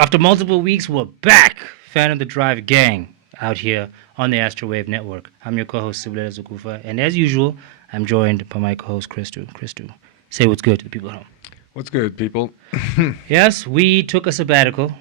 After multiple weeks, we're back. Fan of the Drive gang out here on the Astrowave Network. I'm your co-host, Sibulela Zukufa. And as usual, I'm joined by my co-host, Christu. Christu, say what's good to the people at home. What's good, people? Yes, we took a sabbatical,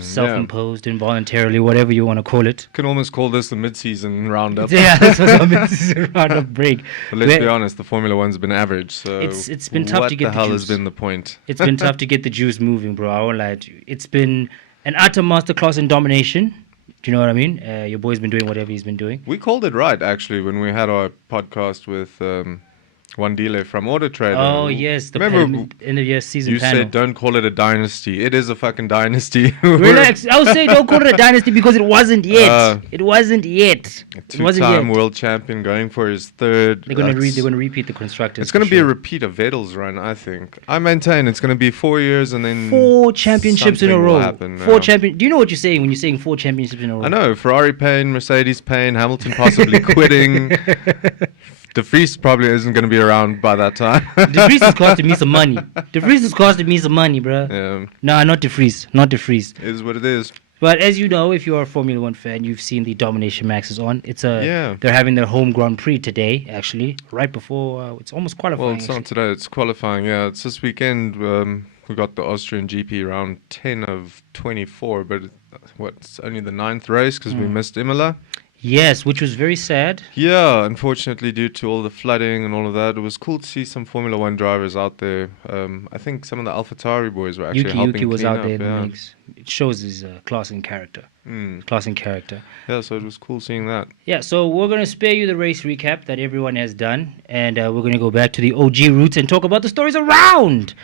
self-imposed, involuntarily, whatever you want to call it. Can almost call this the mid-season roundup. Yeah, this was a mid-season roundup break. But let's be honest, the Formula One's been average, so it's been tough to get the juice. What the hell has been the point? It's been tough to get the juice moving, bro. I won't lie to you. It's been an utter masterclass in domination. Do you know what I mean? Your boy's been doing whatever he's been doing. We called it right, actually, when we had our podcast with One Dile from Auto Trader. Oh, yes. The end of year season you panel. said don't call it a dynasty. It is a fucking dynasty. Relax. I was saying don't call it a dynasty because it wasn't yet. It wasn't yet. Two-time world champion going for his third. They're going to repeat the constructors. It's going to be a repeat of Vettel's run, I think. I maintain it's going to be 4 years and then 4 championships in a row. Happen, Do you know what you're saying when you're saying 4 championships in a row? I know. Ferrari pain, Mercedes pain, Hamilton possibly quitting. De Vries probably isn't going to be around by that time. De Vries is costing me some money. De Vries is costing me some money, bro. Yeah. Nah, not De Vries. Not De Vries. It is what it is. But as you know, if you're a Formula One fan, you've seen the Domination Maxes on. They're having their home Grand Prix today, actually, right before it's almost qualifying. Well, it's not today. It's qualifying. Yeah, it's this weekend. We got the Austrian GP round 10 of 24, but it's only the 9th race because we missed Imola. Yes, which was very sad. Yeah, unfortunately, due to all the flooding and all of that, it was cool to see some Formula One drivers out there. I think some of the AlphaTauri boys were actually helping Yuki was clean out there up, in the mix. It shows his class and character. Class and character. Yeah, so it was cool seeing that. Yeah, so we're going to spare you the race recap that everyone has done, and we're going to go back to the OG roots and talk about the stories around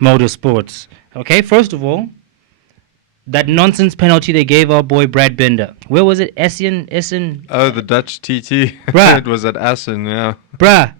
motorsports. Okay, first of all, that nonsense penalty they gave our boy Brad Binder. Where was it? Essen? Oh, the Dutch TT. Bruh. It was at Assen, yeah. Bruh.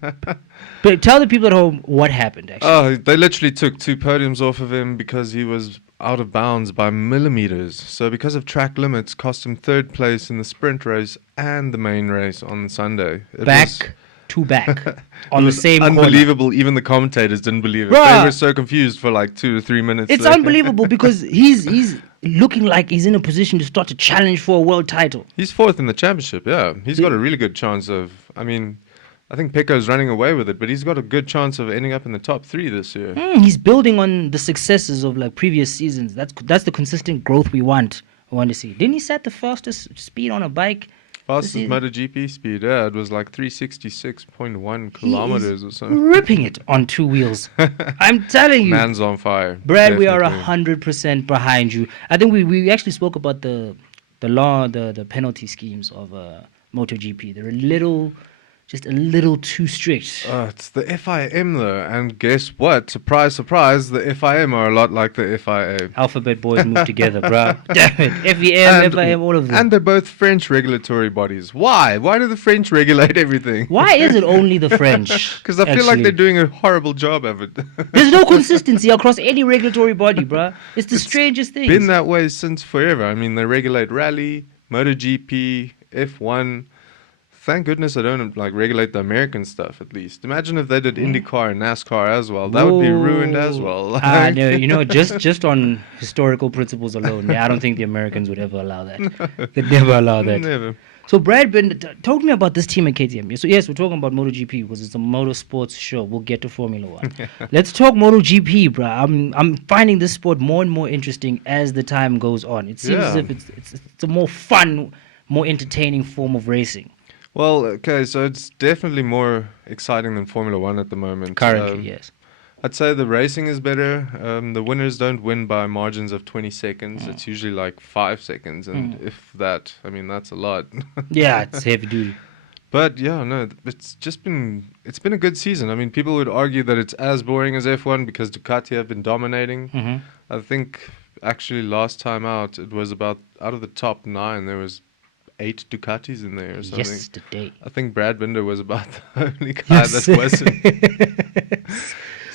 But tell the people at home what happened, actually. Oh, they literally took 2 podiums off of him because he was out of bounds by millimeters. So because of track limits, cost him 3rd place in the sprint race and the main race on Sunday. Back to back on the same unbelievable. corner. Even the commentators didn't believe it. Bruh. They were so confused for like 2 or 3 minutes. It's unbelievable because he's looking like he's in a position to start to challenge for a world title. He's 4th in the championship, yeah. He's got a really good chance of, I think Pecco's running away with it, but he's got a good chance of ending up in the top 3 this year. He's building on the successes of like previous seasons. That's the consistent growth we want to see. Didn't he set the fastest speed on a bike? Fastest MotoGP speed, yeah. It was like 366.1 kilometers or something. Ripping it on 2 wheels. I'm telling you. Man's on fire. Brad, Definitely. we are 100% behind you. I think we actually spoke about the penalty schemes of MotoGP. They're just a little too strict. It's the FIM though, and guess what? Surprise, surprise, the FIM are a lot like the FIA. Alphabet boys move together, bro. Damn it. FIM, all of them. And they're both French regulatory bodies. Why? Why do the French regulate everything? Why is it only the French? Because I feel like they're doing a horrible job of it. There's no consistency across any regulatory body, bro. It's the strangest thing. Been that way since forever. They regulate rally, MotoGP, F1. Thank goodness I don't regulate the American stuff at least. Imagine if they did IndyCar and NASCAR as well. That would be ruined as well. No, just on historical principles alone, I don't think the Americans would ever allow that. They'd never allow that. Never. So Brad Binder, talk to me about this team at KTM. So yes, we're talking about MotoGP because it's a motorsports show. We'll get to Formula One. Let's talk MotoGP, bro. I'm finding this sport more and more interesting as the time goes on. It seems as if it's a more fun, more entertaining form of racing. Well, okay, so it's definitely more exciting than Formula One at the moment. Currently, yes. I'd say the racing is better. The winners don't win by margins of 20 seconds. It's usually like 5 seconds, and if that, that's a lot. Yeah, it's heavy duty. But yeah, no, it's been a good season. People would argue that it's as boring as F1 because Ducati have been dominating. I think actually last time out, it was out of the top 9, there was 8 Ducatis in there or something. Yesterday. I think Brad Binder was about the only guy that wasn't.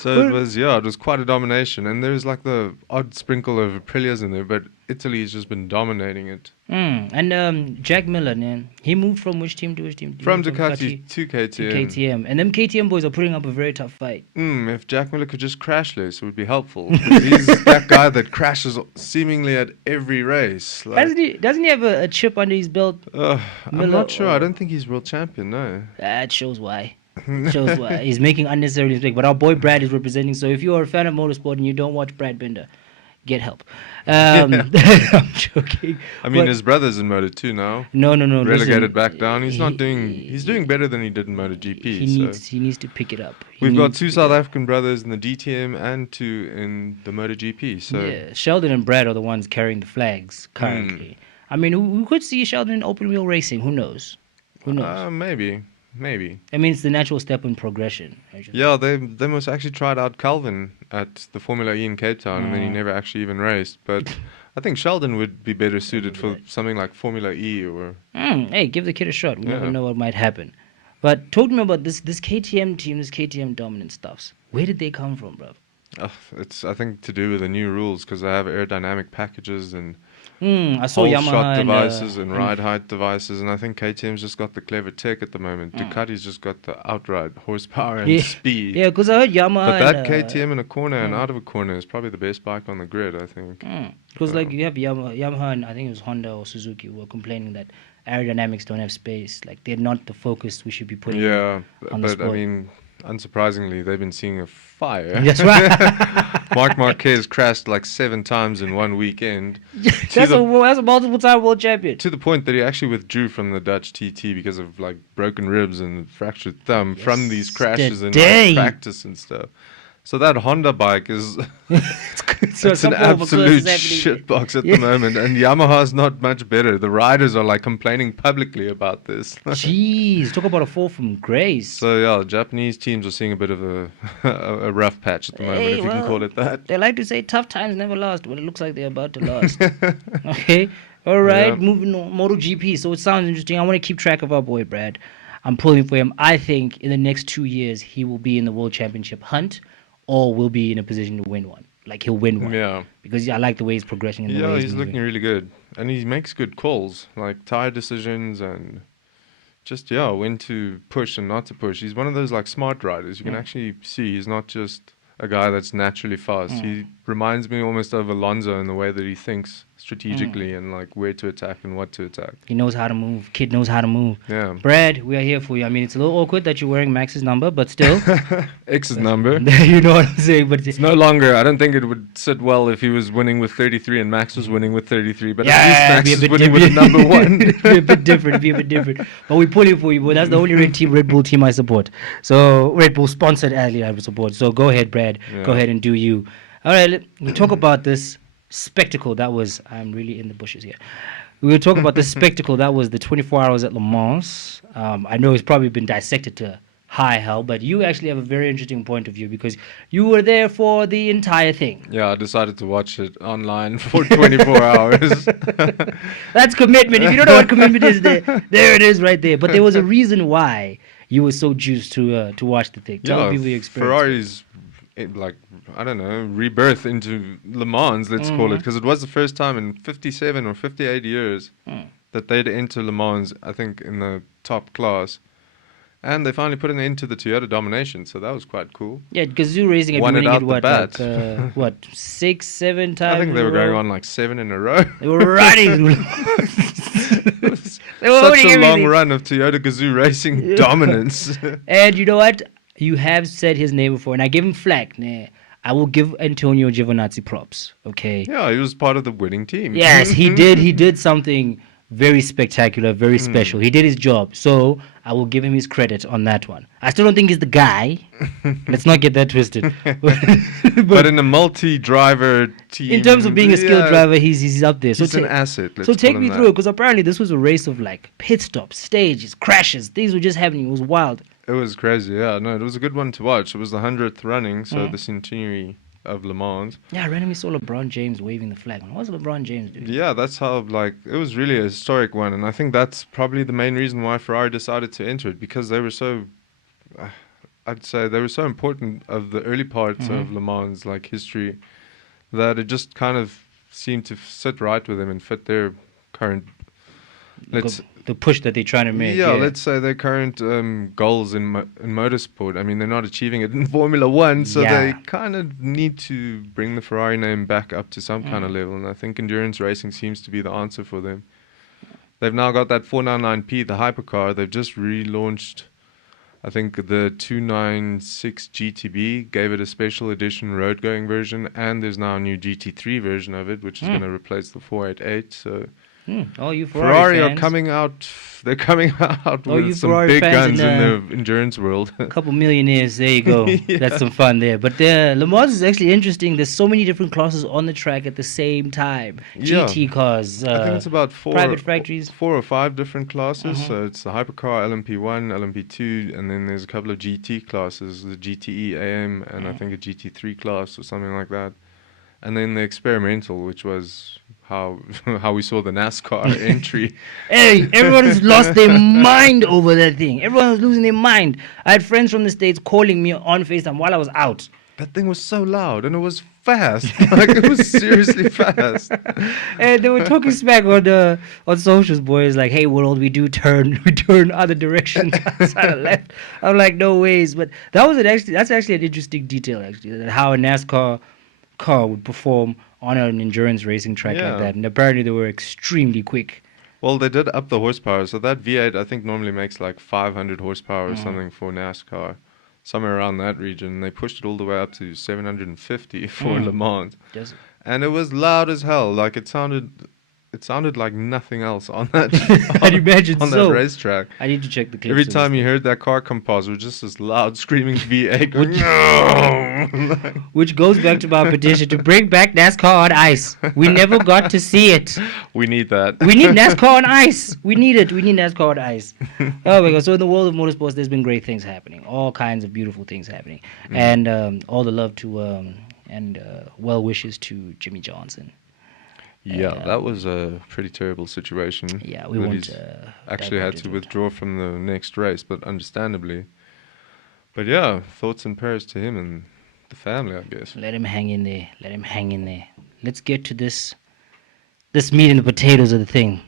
So it was quite a domination. And there's like the odd sprinkle of Aprilias in there, but Italy's just been dominating it. And Jack Miller, man, he moved from which team to which team? He From moved Ducati to to KTM. KTM. And them KTM boys are putting up a very tough fight. If Jack Miller could just crash less, it would be helpful. 'Cause he's that guy that crashes seemingly at every race. Like, Doesn't he have a chip under his belt? I'm Miller, not sure. I don't think he's world champion, no. That shows why. Shows why. He's making unnecessary mistakes. But our boy Brad is representing. So if you are a fan of motorsport and you don't watch Brad Binder, get help. I'm joking. I mean, But- his brother's in Moto 2 now. No. Relegated listen, back down. He's he- doing better than he did in MotoGP. He needs to pick it up. We've got two South African brothers in the DTM and two in the MotoGP. So Yeah, Sheldon and Brad are the ones carrying the flags currently. I mean, we could see Sheldon in open wheel racing. Who knows? Who knows? maybe. I mean, it's the natural step in progression. actually. Yeah, they must actually tried out Calvin at the Formula E in Cape Town, and then he never actually even raced. But I think Sheldon would be better suited for something like Formula E or. Hey, give the kid a shot. We never Yeah. know what might happen. But talk to me about this KTM team, this KTM dominant stuffs. Where did they come from, bro? It's I think to do with the new rules because they have aerodynamic packages and I saw whole Yamaha shot and, devices and ride height devices, and I think KTM's just got the clever tech at the moment. Ducati's just got the outright horsepower and speed. Yeah, because I heard Yamaha. But that and, KTM in a corner and out of a corner is probably the best bike on the grid, I think. Because like you have Yamaha and I think it was Honda or Suzuki who were complaining that aerodynamics don't have space. Like they're not the focus we should be putting Yeah, on the but I sport. mean, unsurprisingly, they've been seeing a fire. That's right. Mark Marquez crashed like 7 times in one weekend. that's a multiple time world champion. To the point that he actually withdrew from the Dutch TT because of like broken ribs and fractured thumb from these crashes in Yesterday. like, practice and stuff. So that Honda bike is So it's an some form of a curse is absolute happening. shitbox at Yeah. the moment, and Yamaha's not much better. The riders are like complaining publicly about this. Jeez, talk about a fall from grace. So yeah, Japanese teams are seeing a bit of a rough patch at the moment, Hey, if you can well, call it that. They like to say tough times never last. Well, it looks like they're about to last. Okay. All right. Yeah. Moving on. MotoGP. So it sounds interesting. I want to keep track of our boy, Brad. I'm pulling for him. I think in the next 2 years, he will be in the World Championship hunt or will be in a position to win one. Like he'll win one. Yeah. Because I like the way he's progressing. And the way He's looking really good, and he makes good calls, like tire decisions and just when to push and not to push. He's one of those like smart riders. You can actually see he's not just a guy that's naturally fast. He reminds me almost of Alonso in the way that he thinks strategically and like where to attack and what to attack. He knows how to move. Kid knows how to move. Yeah. Brad, we are here for you. I mean, it's a little awkward that you're wearing Max's number, but still, X's number. you know what I'm saying. But It's no longer. I don't think it would sit well if he was winning with 33 and Max was winning with 33. But at least Max is winning with number one. It'd be a bit different. But we pull it for you, boy. That's the only Red Bull team I support. So Red Bull sponsored athlete I support. So go ahead, Brad. Yeah. Go ahead and do you. All right, we'll talk about this spectacle that was. I'm really in the bushes here. We will talk about the spectacle that was the 24 hours at Le Mans. I know it's probably been dissected to high hell, but you actually have a very interesting point of view because you were there for the entire thing. Yeah, I decided to watch it online for 24 hours. That's commitment. If you don't know what commitment is, there it is right there. But there was a reason why you were so juiced to watch the thing. Tell people your experience. Ferrari's like I don't know rebirth into Le Mans, let's call it, because it was the first time in 57 or 58 years that they'd enter Le Mans. I think in the top class. And they finally put an end to the Toyota domination, so that was quite cool. Yeah, Gazoo Racing had Won been it winning it out the what, bat. what 6, 7 times? I think they in were a going row? on like 7 in a row. They were riding. They were Such winning a long everything. run of Toyota Gazoo Racing dominance. And you know what? You have said his name before, and I give him flack. Nah, I will give Antonio Giovinazzi props. Okay. Yeah, he was part of the winning team. Yes, he did. He did something very spectacular, very special. He did his job. So I will give him his credit on that one. I still don't think he's the guy. Let's not get that twisted. But in a multi-driver team, in terms of being a skilled yeah, driver, he's up there. he's an asset. Let's So take call me him through it, that. because apparently this was a race of like pit stops, stages, crashes. Things were just happening. It was wild. It was crazy. Yeah, no, it was a good one to watch. It was the 100th running, so the centenary of Le Mans. Yeah, I randomly saw LeBron James waving the flag. What was LeBron James doing? Yeah, that's how like it was really a historic one, and I think that's probably the main reason why Ferrari decided to enter it, because they were so I'd say they were so important of the early parts of Le Mans like history that it just kind of seemed to sit right with them and fit their current, let's The push that they're trying to make. yeah, Yeah. let's say their current goals in motorsport. I mean, they're not achieving it in Formula One, so they Yeah. kind of need to bring the Ferrari name back up to some kind of level. And I think endurance racing seems to be the answer for them. They've now got that 499P, the hypercar. They've just relaunched, I think, the 296 GTB, gave it a special edition road going version, and there's now a new GT3 version of it, which is going to replace the 488. So All you Ferrari Ferrari are fans. coming out. They're coming out Oh, you with some Ferrari big fans guns in the endurance world. A couple millionaires. There you go. Yeah. That's some fun there. But Le Mans is actually interesting. There's so many different classes on the track at the same time. Yeah. GT cars. I think it's about private factories. 4 or 5 different classes. So it's the hypercar, LMP1, LMP2, and then there's a couple of GT classes, the GTE AM, and I think a GT3 class or something like that. And then the experimental, which was how we saw the NASCAR entry. Hey, everyone's lost their mind over that thing. Everyone's losing their mind. I had friends from the States calling me on FaceTime while I was out. That thing was so loud and it was fast. Like it was seriously fast. And they were talking smack on socials, boys. Like, hey, world, we turn other directions outside of left. I'm like, no ways. But that's actually an interesting detail, actually, that how a NASCAR car would perform on an endurance racing track Yeah. like that. And apparently they were extremely quick. Well, they did up the horsepower. So that V8, I think, normally makes like 500 horsepower or something for NASCAR. Somewhere around that region. They pushed it all the way up to 750 for Le Mans. Does it? And it was loud as hell. Like it sounded like nothing else on that I'd imagine on so. that racetrack. I need to check the clips. Every of time this. you heard that car come past, it was just this loud screaming V8 going, no! Which goes back to my petition to bring back NASCAR on ice. We never got to see it. We need that. We need NASCAR on ice. We need it. We need NASCAR on ice. Oh my God. So in the world of motorsports, there's been great things happening. All kinds of beautiful things happening. And all the love to and well wishes to Jimmy Johnson. Yeah, that was a pretty terrible situation. Yeah, we that won't he's actually had to withdraw from the next race, but understandably. But yeah, thoughts and prayers to him and the family, I guess. Let him hang in there. Let him hang in there. Let's get to this meat and the potatoes of the thing.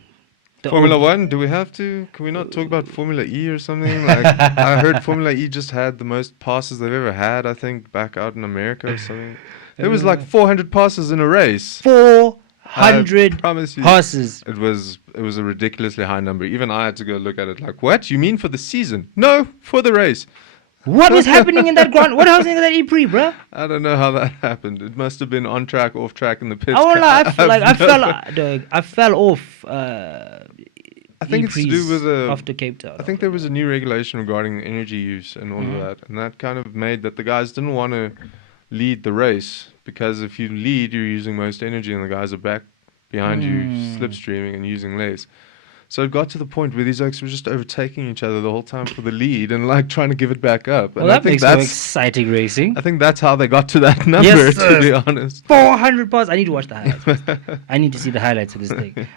Formula One, do we have to? Can we not talk about Formula E or something? Like I heard Formula E just had the most passes they've ever had, I think, back out in America or something. There was like 400 passes in a race. 400 promise you. passes. It was a ridiculously high number. Even I had to go look at it like, what? You mean for the season? No, for the race. What was happening in that ground? What was happening in that E-Prix, bruh? I don't know how that happened. It must have been on track, off track in the pits. I won't lie, I fell off. I think it's to do with after Cape Town. I think there was a new regulation regarding energy use and all of that, and that kind of made that the guys didn't want to lead the race because if you lead, you're using most energy, and the guys are back behind you, slipstreaming and using less. So it got to the point where these guys were just overtaking each other the whole time for the lead and like trying to give it back up. Well, and that makes for exciting racing. I think that's how they got to that number, Yes, to be honest. 400 passes. I need to watch the highlights. I need to see the highlights of this thing.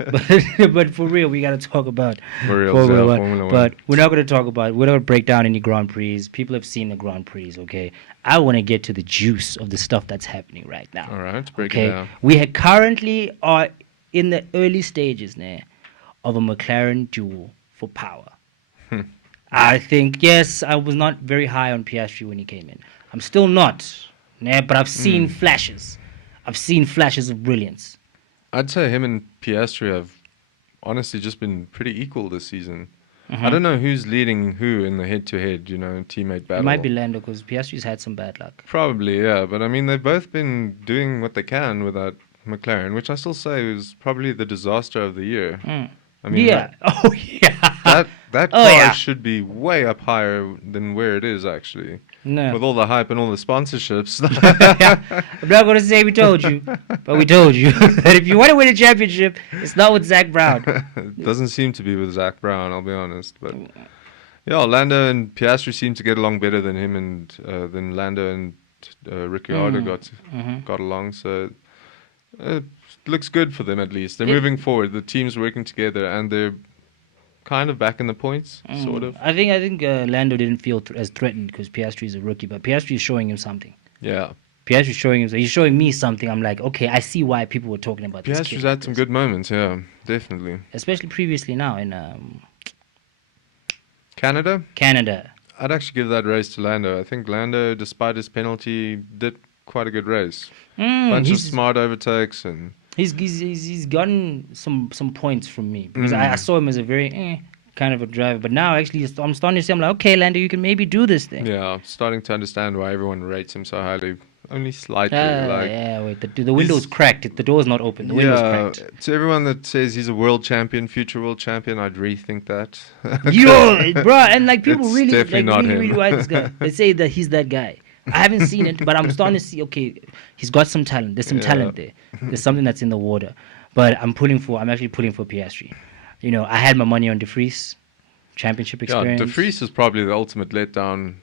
But for real, we got to talk about Formula One. But we're not going to break down any Grand Prix. People have seen the Grand Prix, okay? I want to get to the juice of the stuff that's happening right now. All right, break it down. We currently are in the early stages now of a McLaren duel for power. I think, yes, I was not very high on Piastri when he came in. I'm still not, but I've seen flashes. I've seen flashes of brilliance. I'd say him and Piastri have honestly just been pretty equal this season. I don't know who's leading who in the head-to-head, teammate battle. It might be Lando because Piastri's had some bad luck. Probably, yeah. But I mean, they've both been doing what they can with that McLaren, which I still say was probably the disaster of the year. I mean, that car should be way up higher than where it is actually. No. With all the hype and all the sponsorships. I'm not going to say we told you, but we told you that if you want to win a championship, it's not with Zach Brown. It doesn't seem to be with Zach Brown, I'll be honest. But yeah, Lando and Piastri seem to get along better than him and than Lando and Ricciardo got along. So it looks good for them at least. They're moving forward. The team's working together and they're kind of back in the points, sort of. I think Lando didn't feel as threatened because Piastri is a rookie, but Piastri is showing him something. Yeah. Piastri is showing him. He's showing me something. I'm like, okay, I see why people were talking about this kid. Piastri's had some good moments, yeah, definitely. Especially previously now in Canada? Canada. I'd actually give that race to Lando. I think Lando, despite his penalty, did quite a good race. Bunch of smart overtakes and he's gotten some points from me because I saw him as a very kind of a driver, but now actually I'm starting to see, I'm like, okay, Lando, you can maybe do this thing. yeah, starting to understand why everyone rates him so highly. Only slightly. Wait, the window's cracked. The door's not open. The window's cracked. To everyone that says he's a world champion, future world champion, I'd rethink that. Yo, bro, and like people It's really, definitely like not really him. like this guy. They say that he's that guy. I haven't seen it, but I'm starting to see. Okay, he's got some talent. There's some talent there. There's something that's in the water. But I'm actually pulling for Piastri. You know, I had my money on De Vries, championship experience. De Vries is probably the ultimate letdown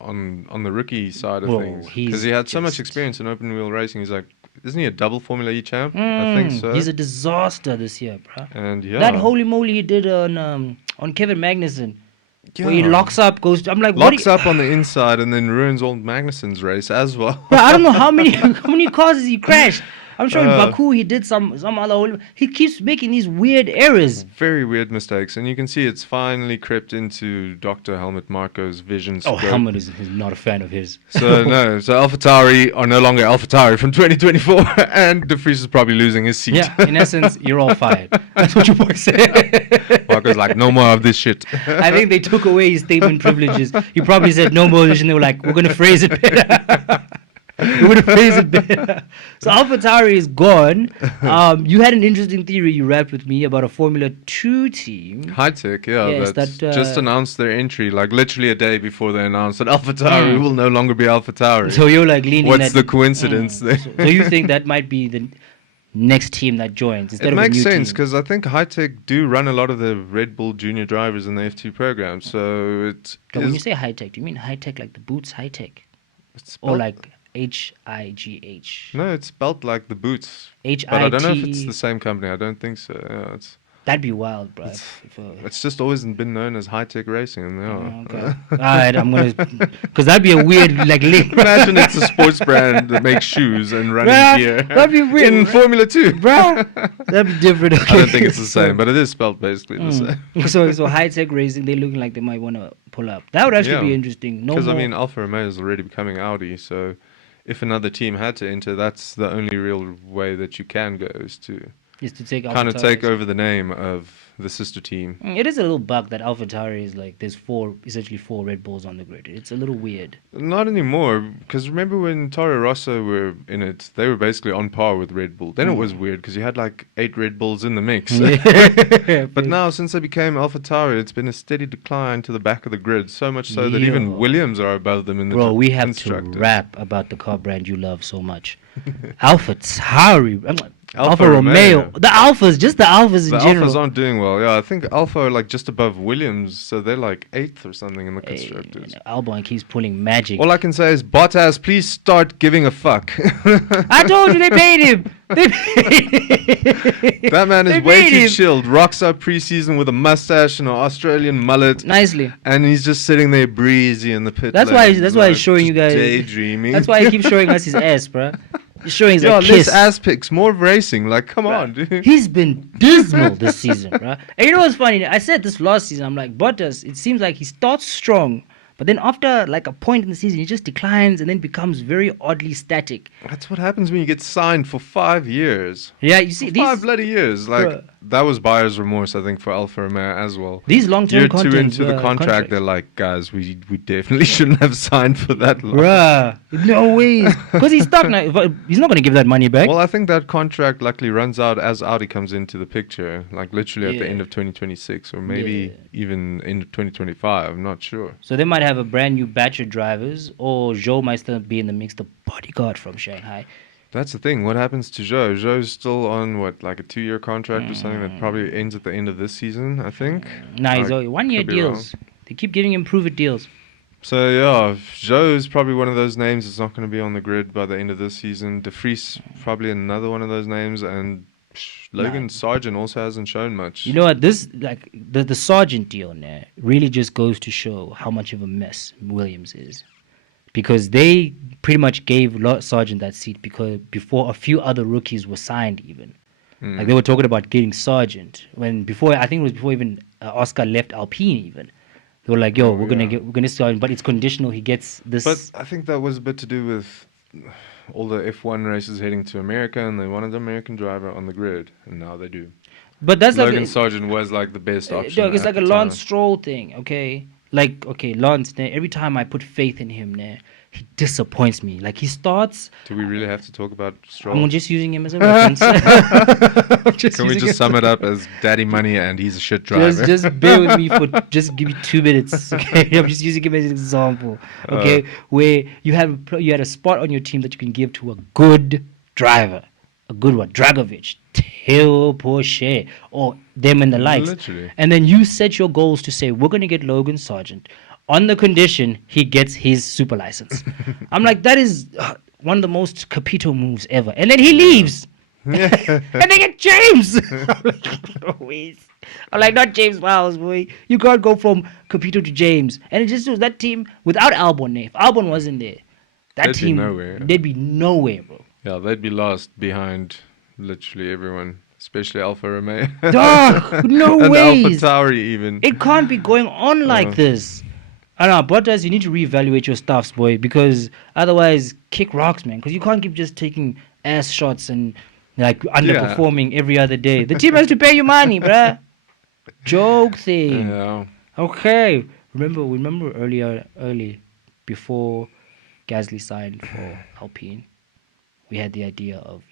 on the rookie side of things, because he had so much experience in open wheel racing. He's like, isn't he a double Formula E champ? I think so. He's a disaster this year, bro. And that holy moly he did on Kevin Magnussen, where he locks up, goes. I'm like, locks up on the inside and then ruins old Magnussen's race as well. Bro, I don't know how many cars has he crashed. I'm sure in Baku he did some other. He keeps making these weird errors. Very weird mistakes, and you can see it's finally crept into Dr. Helmut Marko's vision. Oh, Helmut is not a fan of his. So AlphaTauri are no longer AlphaTauri from 2024, and De Vries is probably losing his seat. Yeah, in essence, you're all fired. That's what your boy said. Marko's like, no more of this shit. I think they took away his statement privileges. He probably said no more, and they were like, we're gonna phrase it better. You would have phrased it better. So AlphaTauri is gone. You had an interesting theory you rapped with me about a Formula 2 team. High-Tech, that just announced their entry, like literally a day before they announced that AlphaTauri will no longer be AlphaTauri. So you're like leaning. What's the coincidence there? So you think that might be the next team that joins instead of a new team? It makes sense because I think High-Tech do run a lot of the Red Bull junior drivers in the F2 program. So when you say High-Tech, do you mean High-Tech like the boots High-Tech? Or like HIGH? No, it's spelled like the boots. HIT. But I don't know if it's the same company. I don't think so. Yeah, that'd be wild, bro. It's just always been known as High-Tech Racing. And okay. All right, I'm gonna, because that'd be a weird like link. Imagine it's a sports brand that makes shoes and running gear. That'd be weird in Formula 2, bro. That'd be different. Okay. I don't think it's the same, but it is spelled basically the same. So High-Tech Racing, they're looking like they might want to pull up. That would actually be interesting. Because I mean, Alfa Romeo is already becoming Audi, so if another team had to enter, that's the only real way that you can go is to take take over the name of the sister team. It is a little bug that AlphaTauri is like there's essentially four Red Bulls on the grid. It's a little weird. Not anymore, because remember when Toro Rosso were in it, they were basically on par with Red Bull. Then it was weird because you had like 8 Red Bulls in the mix. But now since they became AlphaTauri, it's been a steady decline to the back of the grid, so much so that even Williams are above them in the we have to rap about the car brand you love so much. AlphaTauri. Alfa Romeo. The Alphas, just the Alphas in general. The Alphas aren't doing well. Yeah, I think Alfa are like just above Williams, so they're like 8th or something in the constructors. Albon keeps pulling magic. All I can say is, Bottas, please start giving a fuck. I told you they paid him. That man is way too chilled. Rocks up preseason with a mustache and an Australian mullet. Nicely. And he's just sitting there breezy in the pit. That's why he's showing you guys. Daydreaming. That's why he keeps showing us his ass, bro. He's showing his less ass pics, more racing. Like, come on, dude. He's been dismal this season, bro. And you know what's funny? I said this last season. I'm like, Bottas, it seems like he starts strong, but then after like a point in the season, he just declines and then becomes very oddly static. That's what happens when you get signed for 5 years. Yeah, you see, 5 bloody years. Like, that was buyer's remorse, I think, for Alfa Romeo as well. These long-term contracts. Year 2 into the contract, they're like, guys, we definitely shouldn't have signed for that long. Bruh, no way. Because he's stuck now. He's not going to give that money back. Well, I think that contract luckily runs out as Audi comes into the picture, like literally at the end of 2026 or maybe even in 2025. I'm not sure. So they might have a brand new batch of drivers, or Zhou might still be in the mix, the bodyguard from Shanghai. That's the thing. What happens to Zhou? Zhou's still on, like a 2-year contract or something that probably ends at the end of this season, I think. Nah, he's 1-year deals. They keep giving him prove-it deals. So, yeah, Zhou's probably one of those names that's not going to be on the grid by the end of this season. De Vries, probably another one of those names. And Logan Sargent also hasn't shown much. You know what? This like the Sargent deal now really just goes to show how much of a mess Williams is, because they pretty much gave Sargent that seat because before a few other rookies were signed even. Like they were talking about getting Sargent when before I think it was before even Oscar left Alpine even. They were like, "Yo, we're gonna Sargent, but it's conditional. He gets this." But I think that was a bit to do with all the F1 races heading to America, and they wanted an American driver on the grid, and now they do. But that's Logan like Sargent was like the best option. dog, it's at like a the Lance time. Stroll thing, okay? Like, okay, Lance, every time I put faith in him, he disappoints me. Like, he starts... Do we really have to talk about Stroll? I'm just using him as a reference. Can we just sum it up as daddy money and he's a shit driver? Just bear with me for... Just give me 2 minutes, okay? I'm just using him as an example, okay? Where you had a spot on your team that you can give to a good driver. A good one. Dragovic, Theo Porsche, or them and the likes. Literally. And then you set your goals to say, we're going to get Logan Sargent on the condition he gets his super license. I'm like, that is one of the most Capito moves ever. And then he leaves. And they get James. I'm like, not James Miles, boy. You can't go from Capito to James. And it just was that team without Albon. If Albon wasn't there, that They'd be team, nowhere. they'd be nowhere, bro. Yeah, they'd be lost behind literally everyone, especially Alfa Romeo. Dog, no and ways. Alpha Tauri even. It can't be going on like this. I don't know, Bottas, you need to reevaluate your stuffs, boy, because otherwise, kick rocks, man. Because you can't keep just taking ass shots and like underperforming every other day. The team has to pay you money, bruh. Joke thing. Yeah. Okay. Remember early before Gasly signed for Alpine, we had the idea of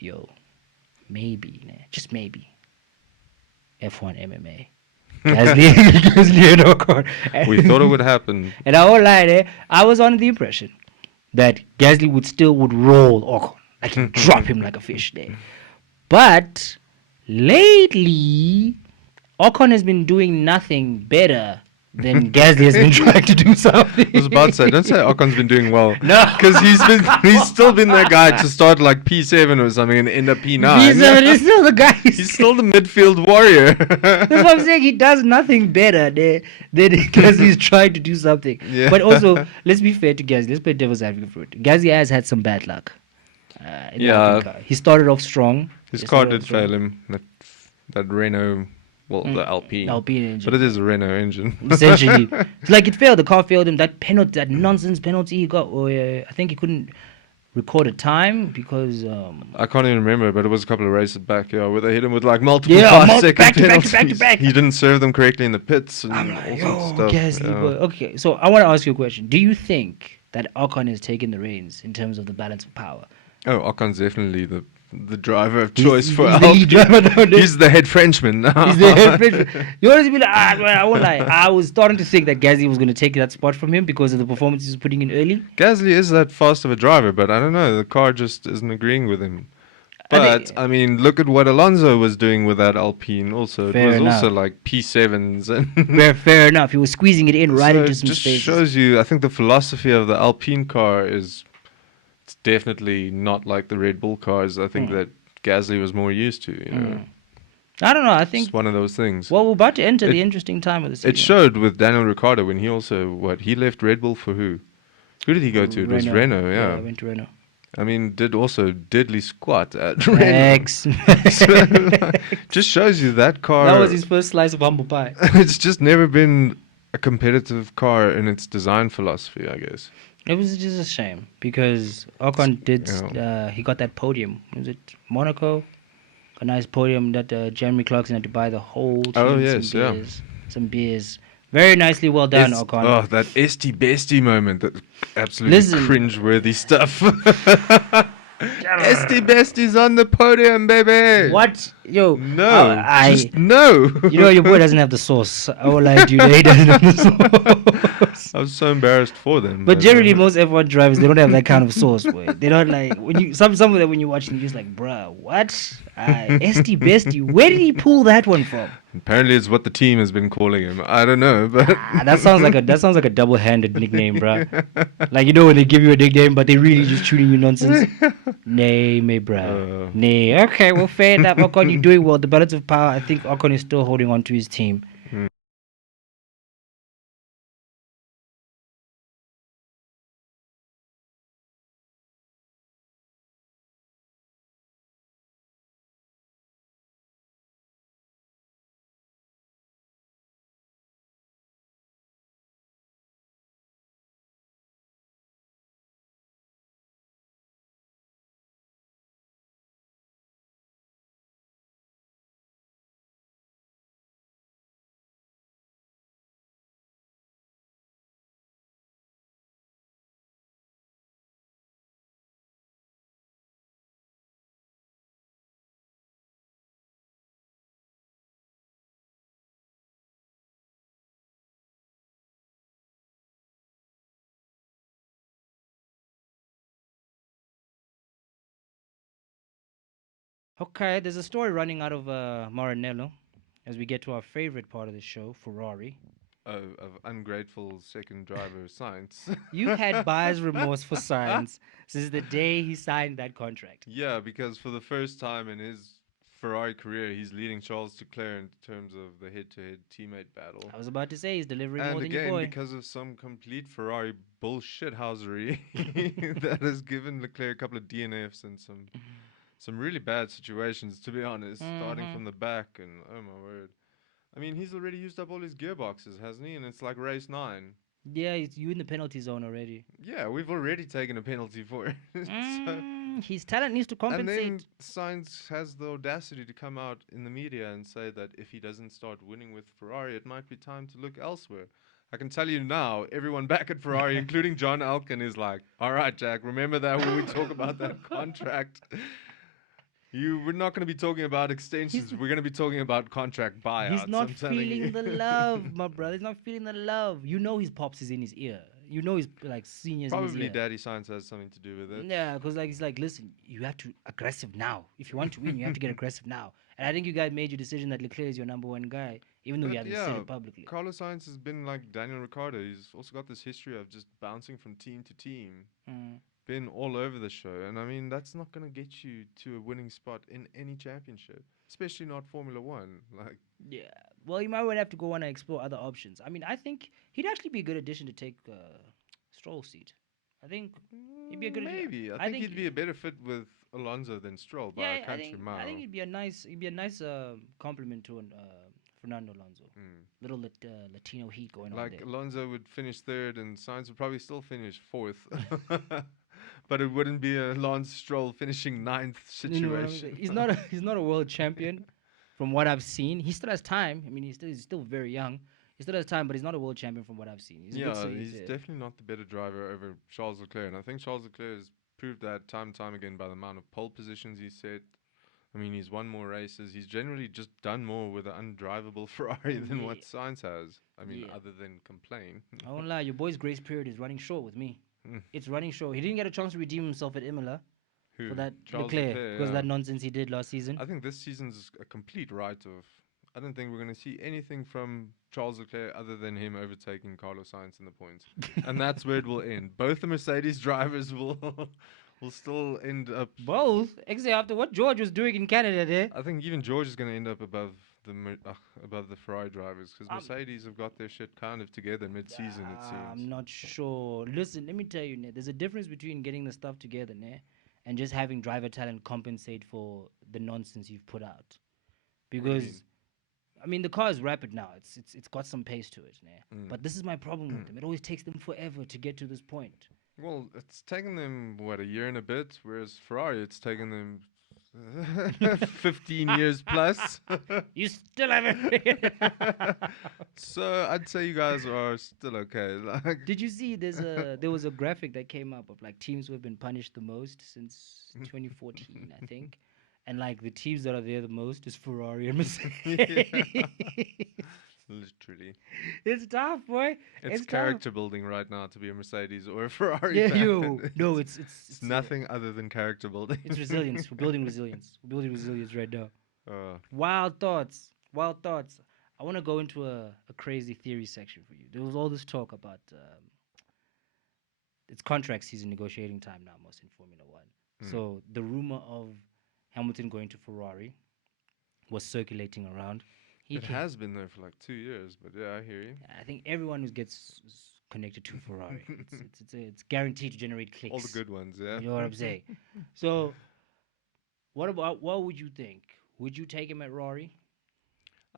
maybe, just maybe, F1 MMA. Gasly and Ocon. We thought it would happen. And I won't lie, I was under the impression that Gasly would roll Ocon, like he'd drop him like a fish there. But lately, Ocon has been doing nothing better than Gasly has been trying to do something. I was about to say, don't say Ocon's been doing well. No. Because he's still been that guy to start like P7 or something and end up P9. P7 is still the guy. He's still the midfield warrior. That's what I'm saying. He does nothing better than Gasly's trying to do something. Yeah. But also, let's be fair to Gasly. Let's play devil's advocate for it. Gasly has had some bad luck. In the Alpine car. He started off strong. His car did fail him. That Renault... Well, the Alpine engine. But it is a Renault engine. Essentially. It's like it failed. The car failed him. That nonsense penalty he got. I think he couldn't record a time because... I can't even remember, but it was a couple of races back, where they hit him with like multiple 5-second penalties. Back to back. He didn't serve them correctly in the pits and I'm like, all sorts of stuff. Gasly, boy. Okay, so I want to ask you a question. Do you think that Ocon has taken the reins in terms of the balance of power? Oh, Ocon's definitely the driver of choice for he's the lead driver Alpine. He's the head Frenchman now. He's the head Frenchman. You want to be like, I won't lie. I was starting to think that Gasly was going to take that spot from him because of the performance he was putting in early. Gasly is that fast of a driver, but I don't know. The car just isn't agreeing with him. But, I mean, look at what Alonso was doing with that Alpine also. It was also like P7s. And fair enough. He was squeezing it in right into some spaces. It just spaces. shows you, I think the philosophy of the Alpine car is it's definitely not like the Red Bull cars. I think that Gasly was more used to, I don't know. I think it's one of those things. Well, we're about to enter the interesting time of the season. It showed with Daniel Ricciardo when he also, he left Red Bull for who? Who did he go to? It was Renault, Yeah, he went to Renault. I mean, did also diddly squat at Max. Renault. Just shows you that car. That was his first slice of humble pie. It's just never been a competitive car in its design philosophy, I guess. It was just a shame because Ocon did. He got that podium. Was it Monaco? A nice podium that Jeremy Clarkson had to buy the whole team. Oh yes, some beers. Very nicely well done, Ocon. Oh, that Esty Bestie moment, that absolutely cringe-worthy stuff. Esty Bestie's on the podium, baby. What? Yo. No. Just no. You know your boy doesn't have the sauce. I will lie to you. He doesn't have the sauce. I was so embarrassed for them. But generally, uh, most F1 drivers they don't have that kind of sauce. Boy. They don't like when you some of them when you watch them, you're just like, bruh, what? Esty Bestie, where did he pull that one from? apparently, it's what the team has been calling him. I don't know, but That sounds like a double-handed nickname, bruh. Like you know when they give you a nickname, but they really just shooting you nonsense. Nay, me, bruh. Uh, Nay. Okay, well, fair enough. Ocon, you're doing well. The balance of power. I think Ocon is still holding on to his team. mm. Okay, there's a story running out of Maranello as we get to our favorite part of the show, Ferrari. Of ungrateful second driver science. You've had buyer's remorse for science since the day he signed that contract. Yeah, because for the first time in his Ferrari career, he's leading Charles Leclerc in terms of the head-to-head teammate battle. I was about to say he's delivering more And than your again, boy. because of some complete Ferrari bullshit housery that has given Leclerc a couple of DNFs and some really bad situations, to be honest, starting Mm-hmm. from the back. And oh my word. I mean, he's already used up all his gearboxes, hasn't he? And it's like race 9. Yeah, you in the penalty zone already. Yeah, we've already taken a penalty for it. So, His talent needs to and then compensate. Sainz has the audacity to come out in the media and say that if he doesn't start winning with Ferrari, it might be time to look elsewhere. I can tell you now, everyone back at Ferrari, including John Elkann, is like, all right, Jack, remember that when we talk about that contract. We're not going to be talking about extensions. He's We're going to be talking about contract he's buyouts. not I'm telling you. feeling the love, my brother. He's not feeling the love. You know his pops is in his ear. You know his like seniors in his Probably ear. Daddy Science has something to do with it. Yeah, because like he's like, listen, you have to aggressive now. If you want to win, you have to get aggressive now. And I think you guys made your decision that Leclerc is your number one guy, even though you But haven't said yeah, it publicly. Carlos Sainz has been like Daniel Ricciardo. He's also got this history of just bouncing from team to team, Mm. been all over the show. And I mean, that's not going to get you to a winning spot in any championship, especially not Formula One. Like, Yeah. Well, you might have to go on and explore other options. I mean, I think he'd actually be a good addition to take Stroll's seat. I think he'd be a good. maybe. I I think think. he'd be a better fit with Alonso than Stroll by a Yeah, country I think mile. he'd be a nice compliment to Fernando Alonso. Mm. Little Latino heat going on Like there. Alonso would finish third, and Sainz would probably still finish fourth, but it wouldn't be a Lance Stroll finishing ninth You know what I mean? situation. He's not a world champion, from what I've seen. He still has time. I mean, he's still very young. He still has time, but he's not a world champion from what I've seen. He's a good. Yeah, He's he's definitely not the better driver over Charles Leclerc, and I think Charles Leclerc has proved that time and time again by the amount of pole positions he's set. I mean, he's won more races. He's generally just done more with an undrivable Ferrari than what yeah, Sainz has. I mean, yeah. other than complain. I won't lie. Your boy's grace period is running short with me. Mm. It's running short. He didn't get a chance to redeem himself at Imola for Who? that Charles Leclerc Leclerc, because of yeah. that nonsense he did last season. I think this season's a complete write-off. I don't think we're going to see anything from Charles Leclerc other than him overtaking Carlos Sainz in the points, and that's where it will end. Both the Mercedes drivers will will still end up. Both, except after what George was doing in Canada there. I think even George is going to end up above the Ferrari drivers because Um, Mercedes have got their shit kind of together mid-season. It I'm seems. not sure. Listen, let me tell you, there's a difference between getting the stuff together, and just having driver talent compensate for the nonsense you've put out. What do you mean? Because I mean, the car is rapid now. It's got some pace to it, Mm. But this is my problem with them. It always takes them forever to get to this point. Well, it's taken them what, a year and a bit, whereas Ferrari it's taken them 15 years plus. You still haven't. So I'd say you guys are still okay. Like, Did you see there was a graphic that came up of like teams who have been punished the most since 2014, I think. And like the teams that are there the most is Ferrari and Mercedes. Literally. It's tough, boy. It's It's character tough. building right now to be a Mercedes or a Ferrari Yeah, fan. yo. No, it's It's nothing other than character building. it's resilience. We're building resilience. We're building resilience right now. Uh, Wild thoughts. Wild thoughts. I want to go into a crazy theory section for you. There was all this talk about it's contract season negotiating time now, most in Formula One. So the rumor of Hamilton going to Ferrari was circulating around. it has been there for like 2 years, but yeah, I hear you. I think everyone who gets connected to Ferrari, it's guaranteed to generate clicks. All the good ones, yeah. You know what I'm saying? So, what would you think? Would you take him at Rory?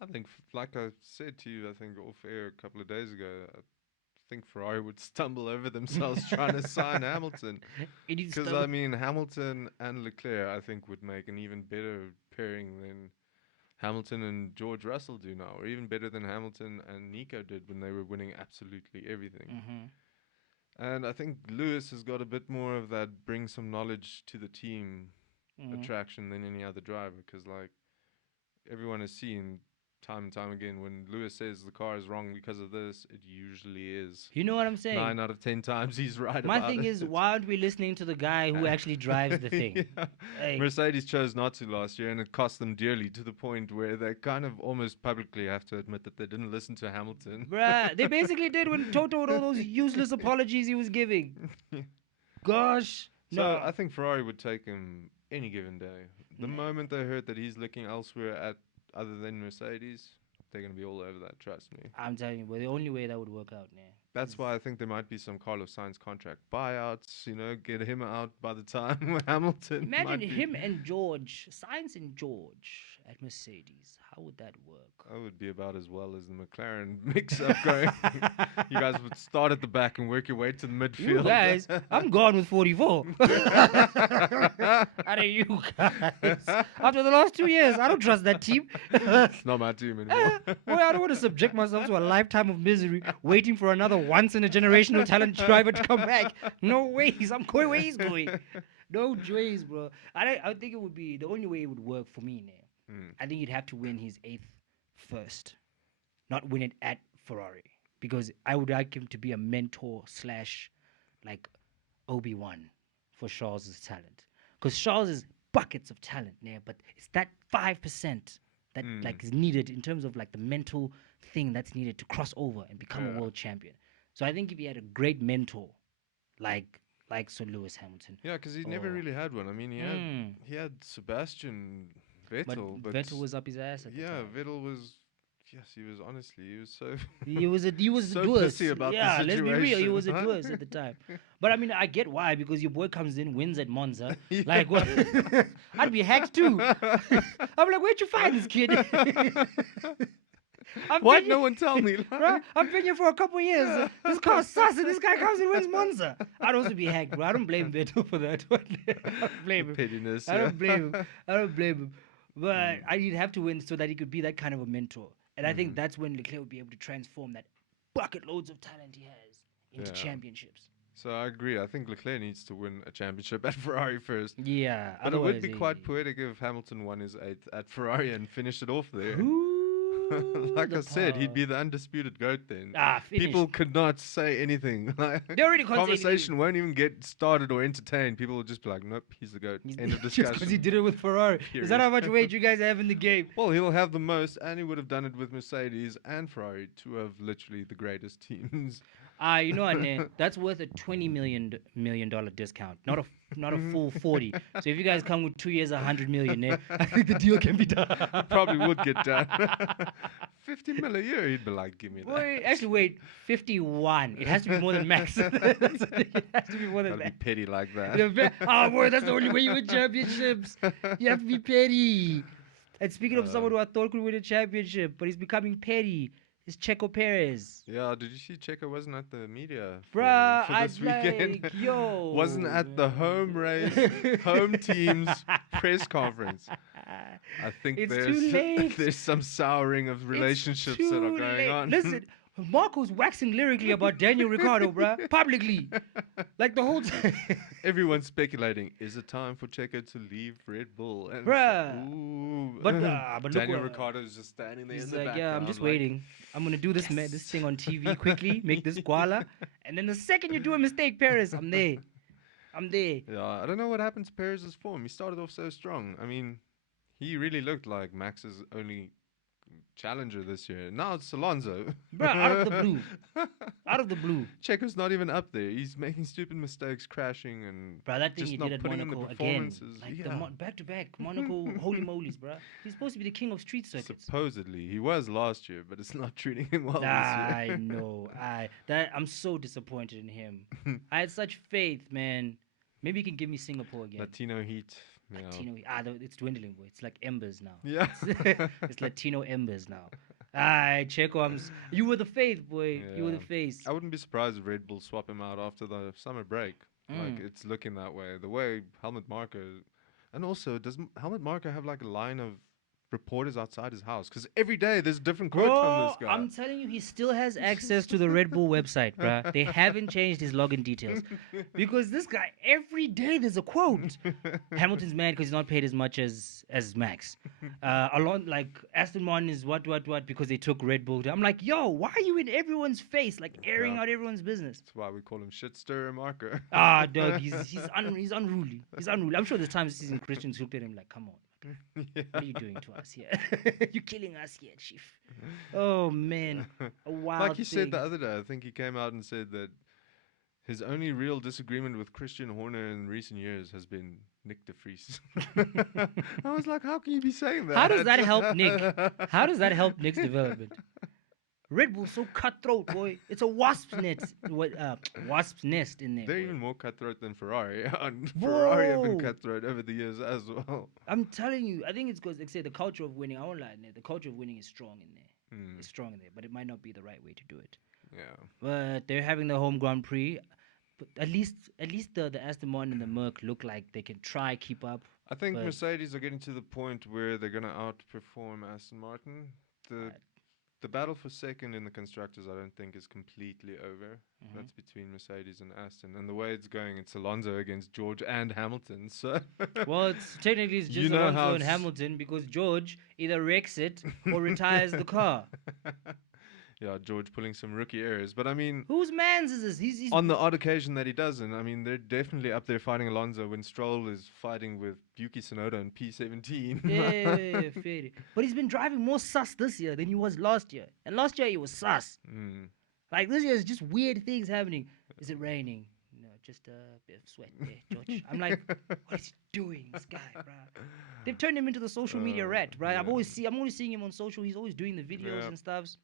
I think, like I said to you, I think off air a couple of days ago, I think Ferrari would stumble over themselves trying to sign Hamilton. Because, I mean, Hamilton and Leclerc, I think, would make an even better pairing than Hamilton and George Russell do now, or even better than Hamilton and Nico did when they were winning absolutely everything. And I think Lewis has got a bit more of that bring some knowledge to the team attraction than any other driver, because, like, everyone has seen time and time again, when Lewis says the car is wrong because of this, it usually is. You know what I'm saying? 9 out of 10 times he's right My about thing it. is, why aren't we listening to the guy who actually drives the thing? Yeah. Like, Mercedes chose not to last year, and it cost them dearly, to the point where they kind of almost publicly have to admit that they didn't listen to Hamilton. bruh, they basically did when Toto and all those useless apologies he was giving. Gosh. So No. I think Ferrari would take him any given day. The moment they heard that he's looking elsewhere at other than Mercedes, they're going to be all over that, trust me. I'm telling you, but the only way that would work out, man. That's why I think there might be some Carlos Sainz contract buyouts, get him out by the time Hamilton. Imagine might be. him and George, Sainz and George at Mercedes. How would that work? That would be about as well as the McLaren mix-up going. You guys would start at the back and work your way to the midfield. You guys, I'm gone with 44. Out of you guys. After the last 2 years, I don't trust that team. It's not my team anymore. Boy, I don't want to subject myself to a lifetime of misery waiting for another once-in-a-generational talent driver to come back. No ways. I'm going where he's going. No ways, bro. I think it would be the only way it would work for me now. I think he'd have to win his 8th first, not win it at Ferrari, because I would like him to be a mentor / like Obi-Wan for Charles's talent, because Charles is buckets of talent there, but it's that 5% that like is needed in terms of like the mental thing that's needed to cross over and become a world champion. So I think if he had a great mentor like Sir Lewis Hamilton. Yeah, because he never really had one. I mean, he had Sebastian Vettel, but Vettel was up his ass at the time. Vettel was. Yes, he was. Honestly, he was so. He was so doers. pissy about the let's be real. He situation, was a huh? doers at the time. But I mean, I get why, because your boy comes in, wins at Monza. Like, what? I'd be hacked too. I'm like, where'd you find this kid? Why'd no one tell me? Bro, I've been here for a couple of years. This car's sus, and this guy comes and wins Monza. I'd also be hacked, bro. I don't blame Vettel for that. I don't blame him. Pettiness. I don't blame him. I don't blame him. But he'd have to win so that he could be that kind of a mentor. And I think that's when Leclerc would be able to transform that bucket loads of talent he has into championships. So I agree. I think Leclerc needs to win a championship at Ferrari first. Yeah. But it would be quite poetic if Hamilton won his 8th at Ferrari and finished it off there. Like I said, he'd be the undisputed GOAT then. People could not say anything. They already can't Conversation won't even get started or entertained. People will just be like, nope, he's the GOAT. End of discussion. Because he did it with Ferrari. Is that how much weight you guys have in the game? Well, he'll have the most, and he would have done it with Mercedes and Ferrari, two of literally the greatest teams. You know what, man? That's worth a $20 million discount, not a full 40. So if you guys come with 2 years, 100 million, I think the deal can be done. Probably would get done. 50 mil a year, he'd be like, give me that. Wait, 51. It has to be more than max. It has to be more than Gotta max. be petty like that. Oh, boy, that's the only way you win championships. You have to be petty. And speaking of someone who I thought could win a championship, but he's becoming petty, is Checo Perez. Yeah, did you see Checo wasn't at the media for this weekend? Like, yo. Wasn't at the home race, home team's press conference. I think It's too late. there's some souring of relationships that are going on. Listen, Marco's waxing lyrically about Daniel Ricciardo, bruh, publicly. Like the whole time. Everyone's speculating, is it time for Checo to leave Red Bull? And it's like, Bruh. ooh. But look Daniel what. Ricciardo's just standing there in He's the like, yeah, I'm background just like, waiting. I'm gonna do this this yes. thing on TV quickly, make this guala, and then the second you do a mistake, Paris, I'm there. I'm there. Yeah, I don't know what happened to Perez's form. He started off so strong. I mean, he really looked like Max's only challenger this year. Now it's Alonso. Bruh, out of the blue. Out of the blue. Checo's not even up there. He's making stupid mistakes, crashing, and Bruh, that thing just he not did at putting in the Monaco again. performances. Like Yeah. the back to back Monaco holy molies, bruh. He's supposed to be the king of street circuits. Supposedly, he was last year, but it's not treating him well this I year. know. I'm so disappointed in him. I had such faith, man. Maybe he can give me Singapore again. Latino heat. Yeah. Latino. It's dwindling, boy. It's like embers now. Yeah. It's Latino embers now. Checo, you were the faith, boy. You were the Yeah. face. I wouldn't be surprised if Red Bull swap him out after the summer break. Like, it's looking that way. The way Helmut Marko... And also, does Helmut Marko have, like, a line of reporters outside his house? Because every day there's a different quote from this guy. I'm telling you, he still has access to the Red Bull website, bruh. They haven't changed his login details. Because this guy, every day there's a quote. Hamilton's mad because he's not paid as much as Max. Like, Aston Martin is what, because they took Red Bull. I'm like, yo, why are you in everyone's face, like airing Yeah. out everyone's business? That's why we call him shit stirrer Marko. Dog, he's unruly. He's unruly. I'm sure there's times seeing Christians looked at him like, come on. Yeah. What are you doing to us here? You're killing us here, Chief. Oh, man. A wild Like he thing. said the other day, I think he came out and said that his only real disagreement with Christian Horner in recent years has been Nick de Vries. I was like, how can you be saying that? How does that help Nick? How does that help Nick's development? Red Bull's so cutthroat, boy. It's a wasp's nest. Wasp's nest in there. They're boy. even more cutthroat than Ferrari. And Ferrari have been Whoa. cutthroat over the years as well. I'm telling you, I think it's because, like, say, the culture of winning. I won't lie, the culture of winning is strong in there. It's strong in there, but it might not be the right way to do it. Yeah. But they're having the home Grand Prix. But at least the Aston Martin and the Merc look like they can try keep up. I think But- Mercedes are getting to the point where they're going to outperform Aston Martin. The battle for second in the constructors, I don't think, is completely over. That's between Mercedes and Aston. And the way it's going, it's Alonso against George and Hamilton. So Well, it's technically it's just You know Alonso how and it's- Hamilton because George either wrecks it or retires the car. yeah, George pulling some rookie errors. But I mean, Whose man's is this? He's on the odd occasion that he doesn't, I mean, they're definitely up there fighting Alonso when Stroll is fighting with Yuki Tsunoda in P17. yeah, fair. But he's been driving more sus this year than he was last year. And last year he was sus. Like this year is just weird things happening. Is it raining? No, just a bit of sweat there, George. I'm like, what is he doing, this guy, bruh? They've turned him into the social media rat, bruh. yeah. I'm always seeing him on social. He's always doing the videos Yeah. and stuffs.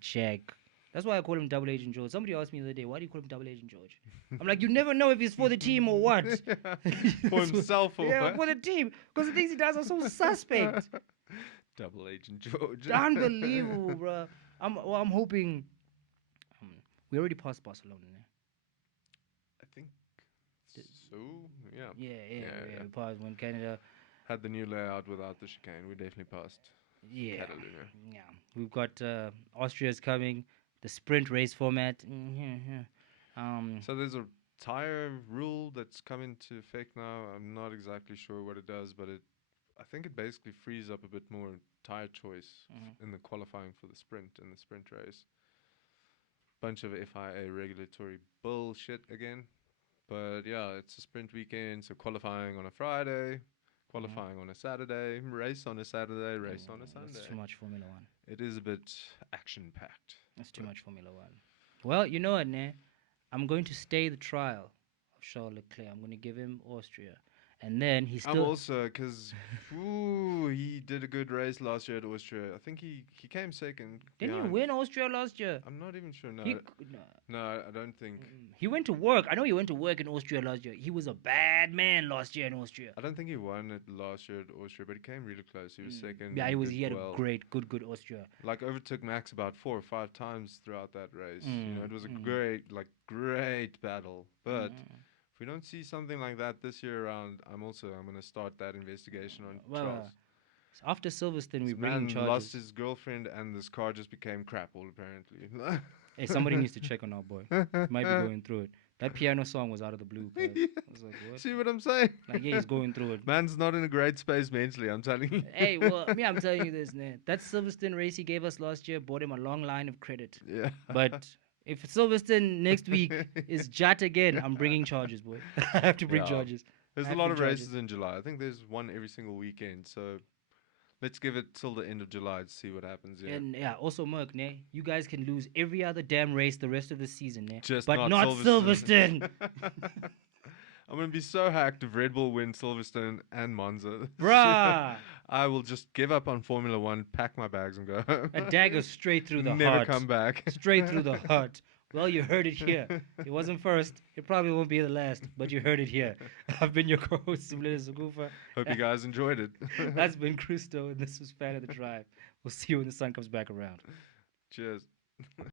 Jack. That's why I call him Double Agent George. Somebody asked me the other day, why do you call him Double Agent George? I'm like, you never know if he's for the team or what. For himself or Yeah, what? for the team. Because the things he does are so suspect. Double Agent George. Unbelievable, bruh. I'm hoping. We already passed Barcelona. Eh? I think so. Yeah. Yeah. We passed when Canada. Had the new layout without the chicane. We definitely passed Yeah. Catalunya. Yeah. We've got Austria's coming. The sprint race format. So there's a tire rule that's come into effect now. I'm not exactly sure what it does, but I think it basically frees up a bit more tire choice in the qualifying for the sprint and the sprint race. Bunch of FIA regulatory bullshit again. But yeah, it's a sprint weekend, so qualifying on a Friday, qualifying on a Saturday, race on a Saturday, race on a Sunday. That's too much Formula One. It is a bit action-packed. That's too much Formula One. Well, you know what, ne? I'm going to stay the trial of Charles Leclerc. I'm going to give him Austria. And then he's I'm still... also, because he did a good race last year at Austria. I think he came second. Didn't he behind- win Austria last year? I'm not even sure. No, No. no, I don't think. He went to work. I know he went to work in Austria last year. He was a bad man last year in Austria. I don't think he won it last year at Austria, but he came really close. He was second. Yeah, and he had well. a good Austria. Like overtook Max about 4 or 5 times throughout that race. It was a great battle. But if we don't see something like that this year around, I'm going to start that investigation on Charles. After Silverstone, we're This bringing man charges. lost his girlfriend, and this car just became crap. All apparently. Hey, somebody needs to check on our boy. He might be going through it. That piano song was out of the blue, cuz. Yeah. I was like, what? See what I'm saying? Like, yeah, he's going through it. Man's not in a great space mentally. I'm telling you. Hey, well, me, I'm telling you this, man. That Silverstone race he gave us last year bought him a long line of credit. Yeah. But if Silverstone next week is Jat again, I'm bringing charges, boy. I have to bring Yeah. charges. There's I a have lot to of bring races charges. in July. I think there's one every single weekend. So let's give it till the end of July to see what happens. Yeah. And yeah, also Merc, ne? You guys can lose every other damn race the rest of the season, ne? Just but not not Silverstone. Silverstone. I'm gonna be so hacked if Red Bull win Silverstone and Monza. Bruh. I will just give up on Formula One, pack my bags, and go home. A dagger straight through the Never heart. come back. Straight through the heart. Well, you heard it here. It wasn't first. It probably won't be the last, but you heard it here. I've been your co-host, Simulina Sugufa. Hope you guys enjoyed it. That's been Christo, and this was Fan of the Drive. We'll see you when the sun comes back around. Cheers.